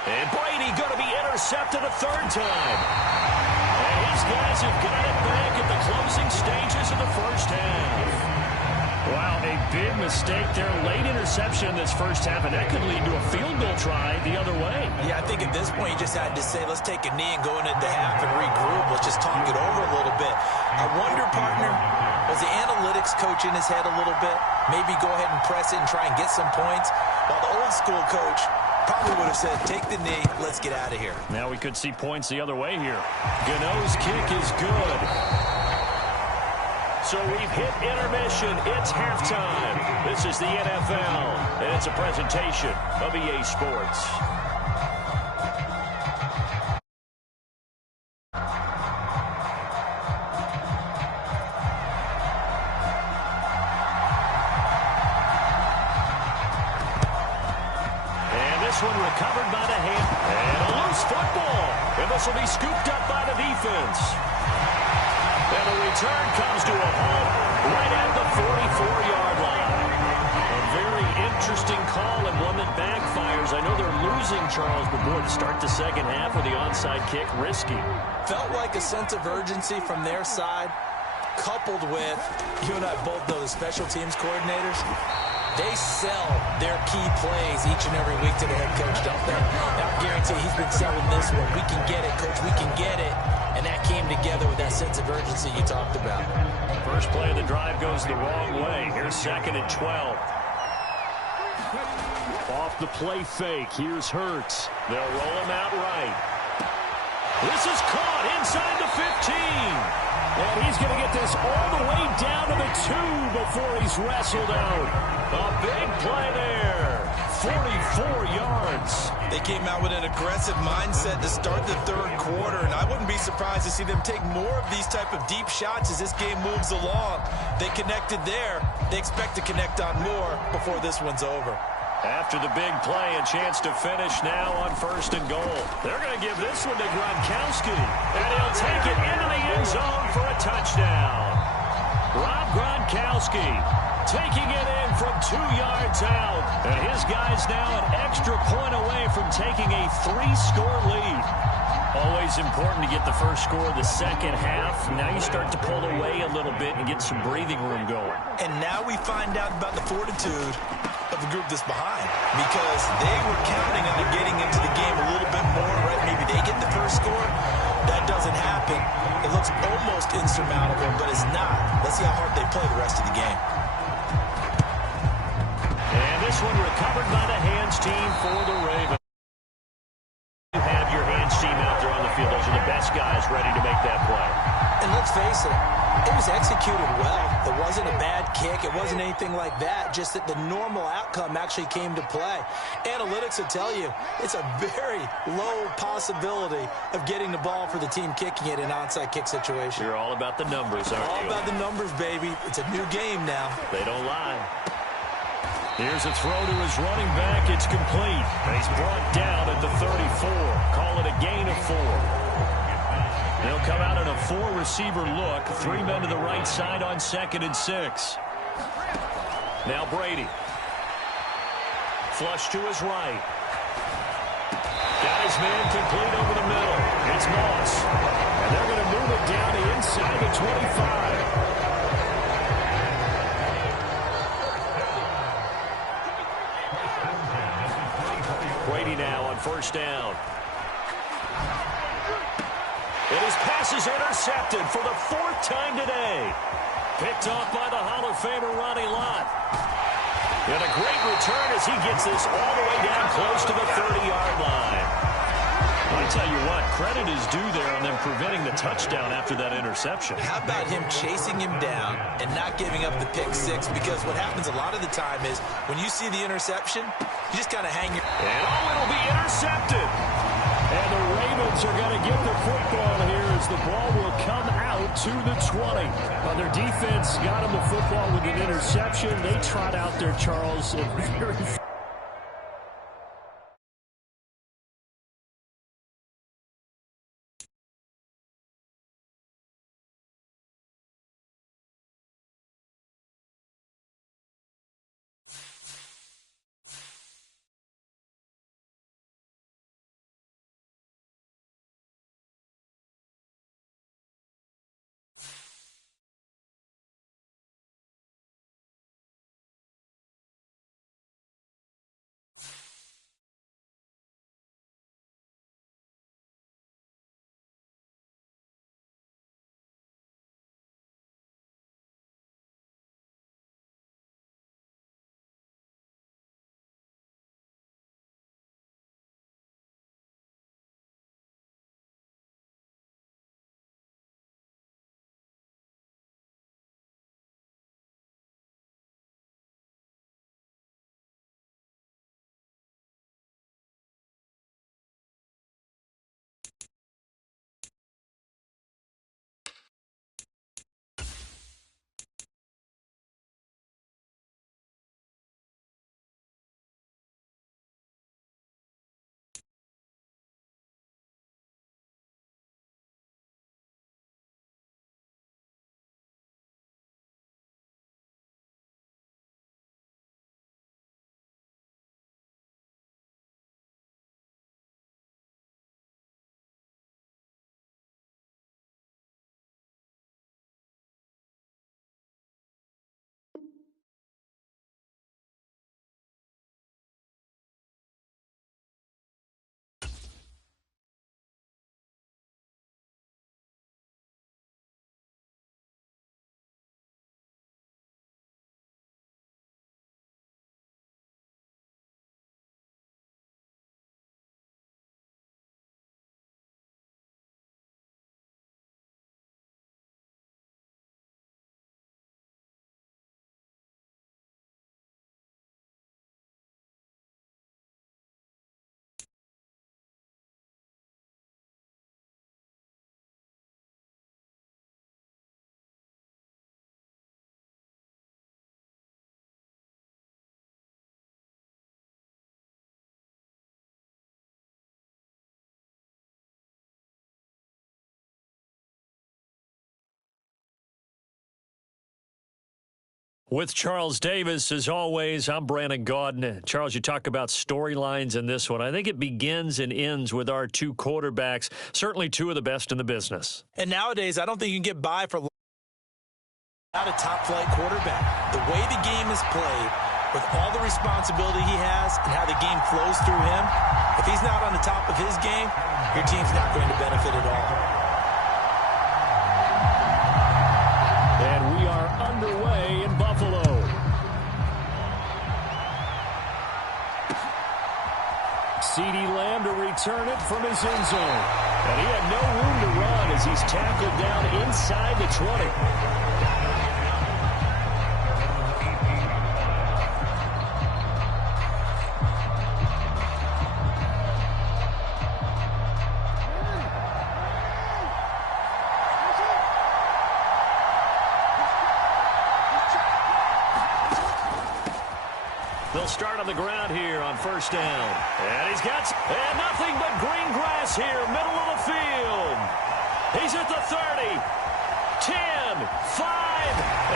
And Brady going to be intercepted a third time. And his guys have got it back at the closing stages of the first half. Wow, a big mistake there. Late interception in this first half, and that could lead to a field goal try the other way. Yeah, I think at this point you just had to say, let's take a knee and go into the half and regroup. Let's just talk it over a little bit. I wonder, partner, was the analytics coach in his head a little bit? Maybe go ahead and press it and try and get some points? While the old school coach probably would have said, take the knee, let's get out of here. Now we could see points the other way here. Gano's kick is good. So we've hit intermission. It's halftime. This is the NFL, and it's a presentation of EA Sports. this one recovered by the hand. And a loose football. And this will be scooped up by the defense. And the return comes to a halt right at the 44-yard line. A very interesting call and one that backfires. I know they're losing, Charles, but boy, to start the second half with the onside kick, risky. Felt like a sense of urgency from their side, coupled with, you and I both know the special teams coordinators, they sell their key plays each and every week to the head coach, don't they? Now, I guarantee he's been selling this one. We can get it, coach, we can get it. And that came together with that sense of urgency you talked about. First play of the drive goes the wrong way. Here's 2nd and 12. Off the play fake. Here's Hurts. They'll roll him out right. This is caught inside the 15. And he's going to get this all the way down to the 2 before he's wrestled out. A big play there. 44 yards. They came out with an aggressive mindset to start the third quarter, and I wouldn't be surprised to see them take more of these type of deep shots as this game moves along. They connected there. They expect to connect on more before this one's over. After the big play, a chance to finish now on 1st and goal. They're going to give this one to Gronkowski, and he'll take it into the end zone for a touchdown. Rob Gronkowski taking it in from 2 yards out, and his guy's now an extra point away from taking a 3-score lead. Always important to get the first score of the second half. Now you start to pull away a little bit and get some breathing room going. And now we find out about the fortitude of the group that's behind, because they were counting on getting into the game a little bit more, right? Maybe they get the first score. That doesn't happen. It looks almost insurmountable, but it's not. Let's see how hard they play the rest of the game. And this one recovered by the hands team for the Ravens. You have your hands team out there on the field. Those are the best guys ready to make that play. And let's face it, it was executed well. It wasn't a bad kick. It wasn't anything like that. Just that the normal outcome actually came to play. Analytics will tell you it's a very low possibility of getting the ball for the team kicking it in an onside kick situation. You're all about the numbers, aren't you? All about the numbers, baby. It's a new game now. They don't lie. Here's a throw to his running back. It's complete. And he's brought down at the 34. Call it a gain of 4. They'll come out in a 4-receiver look. 3 men to the right side on 2nd and 6. Now Brady. Flush to his right. Got his man complete over the middle. It's Moss. And they're going to move it down to inside the 25. Brady now on 1st down. And his pass is intercepted for the 4th time today. Picked off by the Hall of Famer Ronnie Lott. And a great return as he gets this all the way down close to the 30-yard line. I tell you what, credit is due there on them preventing the touchdown after that interception. How about him chasing him down and not giving up the pick 6? Because what happens a lot of the time is when you see the interception, you just kind of hang your... And it'll be intercepted. And the Ravens are going to get the football here as the ball will come out to the 20. Their defense got him the football with an interception. They trot out there, Charles, very With Charles Davis, as always, I'm Brandon Gaudin. Charles, you talk about storylines in this one. I think it begins and ends with our two quarterbacks, certainly two of the best in the business. And nowadays, I don't think you can get by for without a top-flight quarterback. The way the game is played, with all the responsibility he has and how the game flows through him, if he's not on the top of his game, your team's not going to benefit at all. And we are underway in Buffalo. CeeDee Lamb to return it from his end zone. And he had no room to run as he's tackled down inside the 20. They'll start on the ground here on first down. And he's got nothing but green grass here, middle of the field. He's at the 30, 10, 5,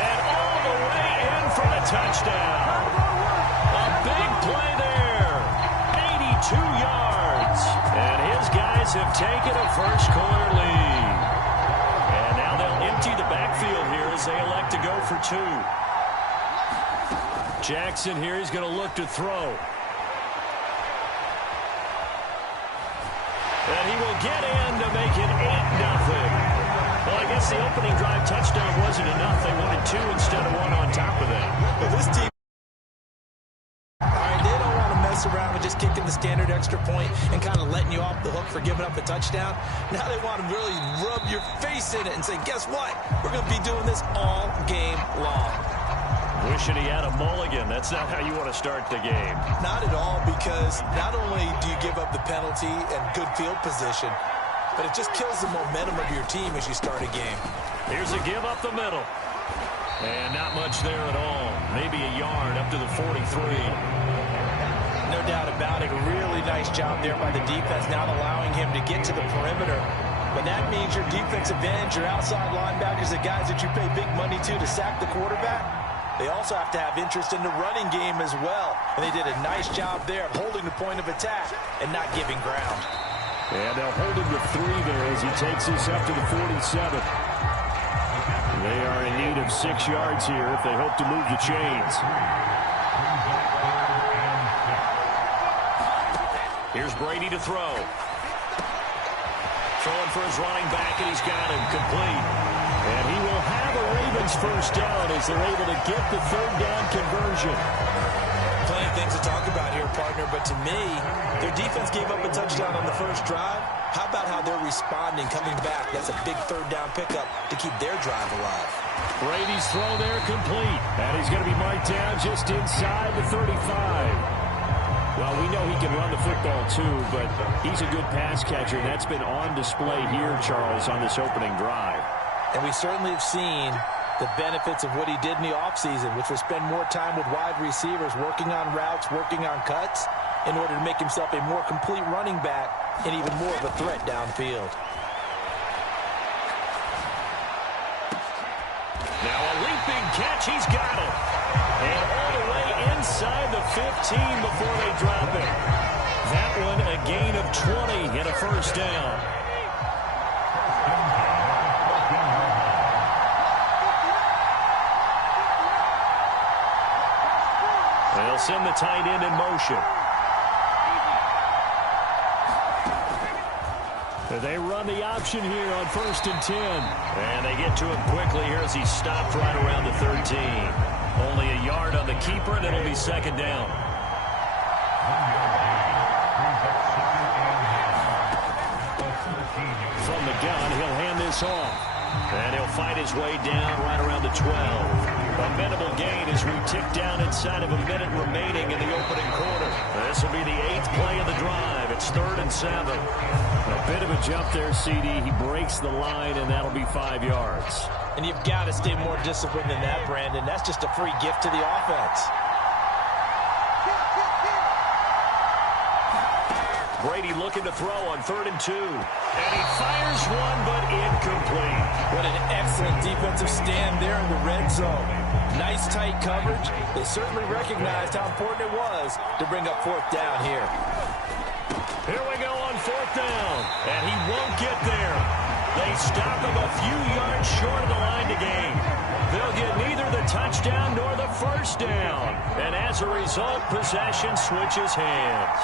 and all the way in for the touchdown. A big play there, 82 yards. And his guys have taken a first-quarter lead. And now they'll empty the backfield here as they elect to go for two. Jackson here, he's going to look to throw. And he will get in to make it 8-0. Well, I guess the opening drive touchdown wasn't enough. They wanted two instead of one on top of that. Well, this team, all right, they don't want to mess around with just kicking the standard extra point and kind of letting you off the hook for giving up a touchdown. Now they want to really rub your face in it and say, guess what? We're going to be doing this all game long. Wishing he had a mulligan. That's not how you want to start the game. Not at all, because not only do you give up the penalty and good field position, but it just kills the momentum of your team as you start a game. Here's a give up the middle. And not much there at all. Maybe a yard up to the 43. No doubt about it. A really nice job there by the defense, not allowing him to get to the perimeter. But that means your defensive ends, your outside linebackers, the guys that you pay big money to sack the quarterback, they also have to have interest in the running game as well. And they did a nice job there of holding the point of attack and not giving ground. And they'll hold him to 3 there as he takes this up to the 47. They are in need of 6 yards here if they hope to move the chains. Here's Brady to throw. Throwing for his running back, and he's got him complete. And he will have a Ravens first down as they're able to get the third down conversion. Plenty of things to talk about here, partner, but to me, their defense gave up a touchdown on the first drive. How about how they're responding, coming back? That's a big third down pickup to keep their drive alive. Brady's throw there complete. And he's going to be marked down just inside the 35. Well, we know he can run the football too, but he's a good pass catcher, and that's been on display here, Charles, on this opening drive. And we certainly have seen the benefits of what he did in the offseason, which was spend more time with wide receivers, working on routes, working on cuts, in order to make himself a more complete running back and even more of a threat downfield. Now a leaping catch, he's got it. And all the way inside the 15 before they drop it. That one a gain of 20 and a first down. They'll send the tight end in motion. They run the option here on 1st and 10. And they get to him quickly here as he stopped right around the 13. Only a yard on the keeper, and it'll be second down. From the gun, he'll hand this off. And he'll fight his way down right around the 12. A minimal gain as we tick down inside of a minute remaining in the opening quarter. This will be the 8th play of the drive. It's 3rd and 7. A bit of a jump there, CeeDee. He breaks the line, and that'll be 5 yards. And you've got to stay more disciplined than that, Brandon. That's just a free gift to the offense. Brady looking to throw on 3rd and 2. And he fires one, but incomplete. What an excellent defensive stand there in the red zone. Nice tight coverage. They certainly recognized how important it was to bring up fourth down here. Here we go on fourth down, and he won't get there. They stop him a few yards short of the line to gain. They'll get neither the touchdown nor the first down, and as a result, possession switches hands.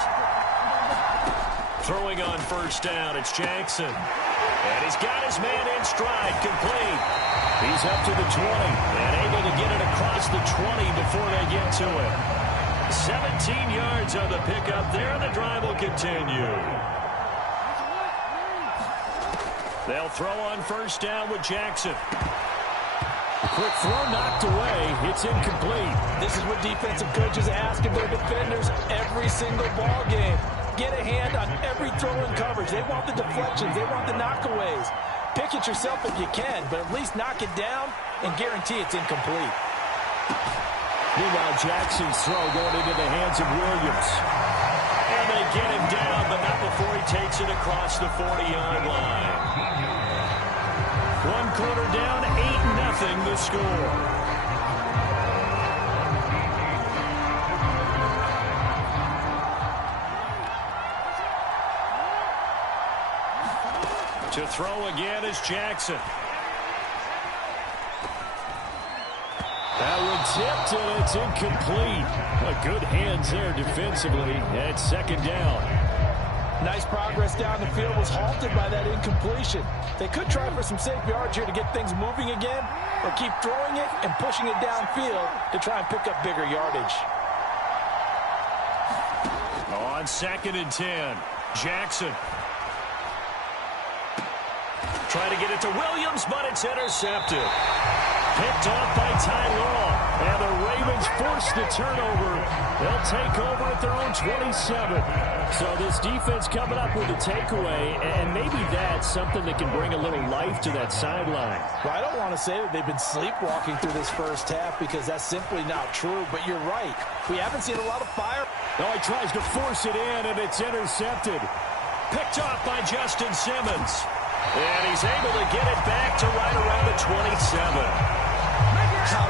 Throwing on first down, it's Jackson. And he's got his man in stride, complete. He's up to the 20 and able to get it across the 20 before they get to it. 17 yards on the pickup there, and the drive will continue. They'll throw on first down with Jackson. A quick throw knocked away. It's incomplete. This is what defensive coaches ask of their defenders every single ball game. Get a hand on every throw in coverage. They want the deflections. They want the knockaways. Pick it yourself if you can, but at least knock it down and guarantee it's incomplete. Meanwhile, Jackson's throw going into the hands of Williams. And they get him down, but not before he takes it across the 40-yard line. One quarter down, 8-0 the score. To throw again is Jackson. That one tipped, and it's incomplete. Good hands there defensively at second down. Nice progress down the field was halted by that incompletion. They could try for some safe yards here to get things moving again, or keep throwing it and pushing it downfield to try and pick up bigger yardage. On 2nd and 10, Jackson. Try to get it to Williams, but it's intercepted. Picked off by Ty Law. And the Ravens force the turnover. They'll take over at their own 27. So this defense coming up with a takeaway, and maybe that's something that can bring a little life to that sideline. Well, I don't want to say that they've been sleepwalking through this first half because that's simply not true, but you're right. We haven't seen a lot of fire. Oh, he tries to force it in, and it's intercepted. Picked off by Justin Simmons. And he's able to get it back to right around the 27.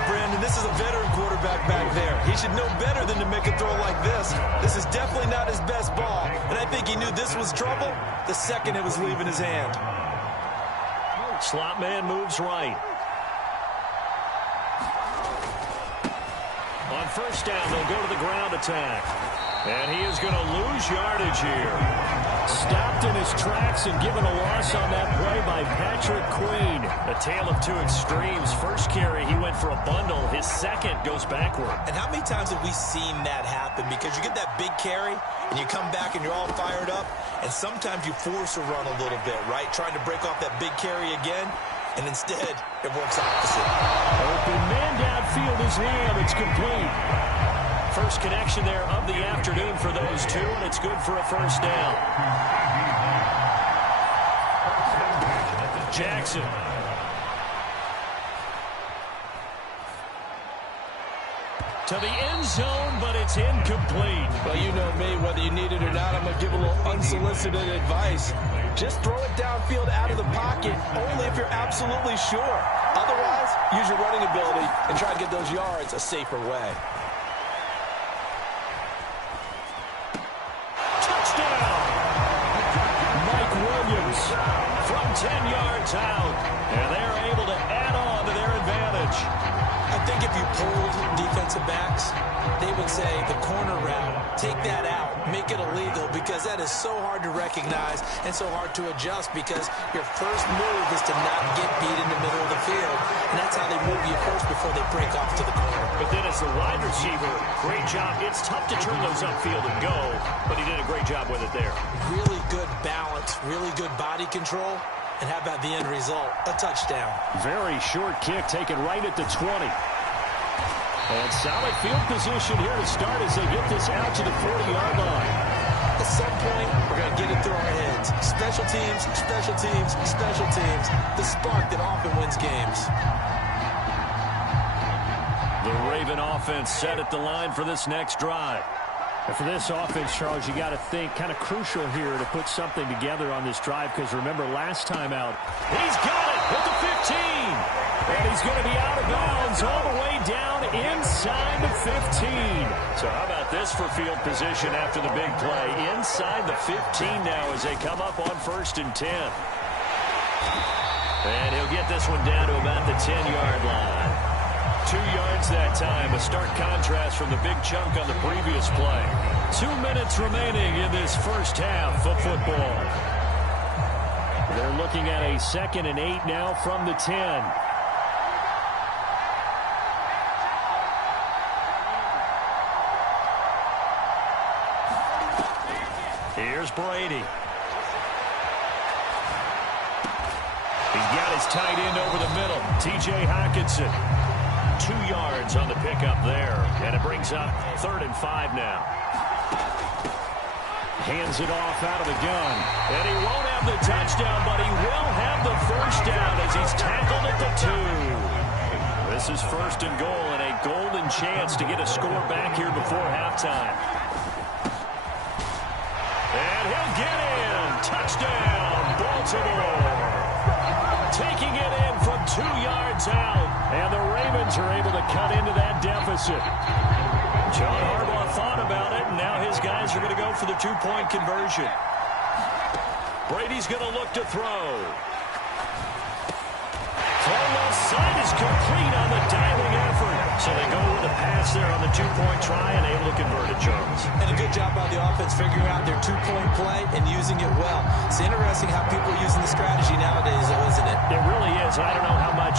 Brandon, this is a veteran quarterback back there. He should know better than to make a throw like this. This is definitely not his best ball, and I think he knew this was trouble the second it was leaving his hand. Slot man moves right. On first down, they'll go to the ground attack. And he is going to lose yardage here. Stopped in his tracks and given a loss on that play by Patrick Queen. A tale of two extremes. First carry, he went for a bundle. His second goes backward. And how many times have we seen that happen? Because you get that big carry, and you come back and you're all fired up, and sometimes you force a run a little bit, right? Trying to break off that big carry again, and instead, it works opposite. Open man downfield is Lamb. It's complete. First connection there of the afternoon for those two, and it's good for a first down. Jackson. To the end zone, but it's incomplete. Well, you know me, whether you need it or not, I'm going to give a little unsolicited advice. Just throw it downfield out of the pocket, only if you're absolutely sure. Otherwise, use your running ability and try to get those yards a safer way. From 10 yards out, and they're able to add on to their advantage. I think if you pulled defensive backs, they would say the corner route, take that out, make it illegal, because that is so hard to recognize and so hard to adjust because your first move is to not get beat in the middle of the field, and that's how they move you first before they break off to the corner. But then as the wide receiver, great job. It's tough to turn those upfield and go, but he did a great job with it there. Really good balance, really good body control, and how about the end result? A touchdown. Very short kick taken right at the 20. And solid field position here to start as they get this out to the 40-yard line. At some point, we're going to get it through our heads. Special teams, special teams, special teams. The spark that often wins games. The Raven offense set at the line for this next drive. And for this offense, Charles, you got to think kind of crucial here to put something together on this drive because remember last time out, he's got it. at the 15. And he's going to be out of bounds all the way down inside the 15. So how about this for field position after the big play? Inside the 15 now as they come up on 1st and 10. And he'll get this one down to about the 10-yard line. 2 yards that time. A stark contrast from the big chunk on the previous play. 2 minutes remaining in this first half of football. They're looking at a 2nd and 8 now from the 10. Here's Brady. He's got his tight end over the middle, T.J. Hockenson. 2 yards on the pickup there, and it brings up 3rd and 5 now. Hands it off out of the gun, and he won't have the touchdown, but he will have the first down as he's tackled at the 2. This is 1st and goal, and a golden chance to get a score back here before halftime. And he'll get in. Touchdown, Baltimore. Taking it in from 2 yards out. And the Ravens are able to cut into that deficit. John Harbaugh thought about it, and now his guys are going to go for the 2-point conversion. Brady's going to look to throw. Throw left side is complete on the diving effort. So they go with a pass there on the 2-point try and able to convert it, Jones. And a good job by the offense figuring out their 2-point play and using it well. It's interesting how people are using the strategy nowadays, though, isn't it? It really is. I don't know how much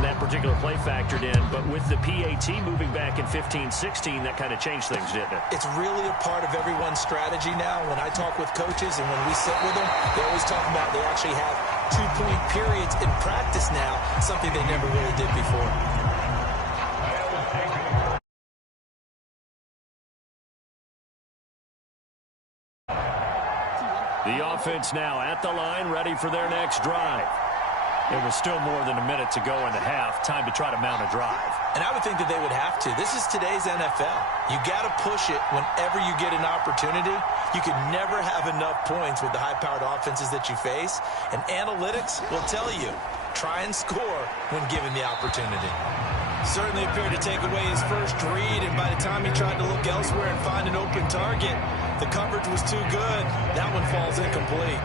that particular play factored in, but with the PAT moving back in 15-16, that kind of changed things, didn't it? It's really a part of everyone's strategy now. When I talk with coaches and when we sit with them, they always talk about they actually have 2-point periods in practice now, something they never really did before. The offense now at the line, ready for their next drive. It was still more than a minute to go in the half. Time to try to mount a drive. And I would think that they would have to. This is today's NFL. You got to push it whenever you get an opportunity. You can never have enough points with the high-powered offenses that you face. And analytics will tell you, try and score when given the opportunity. Certainly appeared to take away his first read, and by the time he tried to look elsewhere and find an open target, the coverage was too good. That one falls incomplete.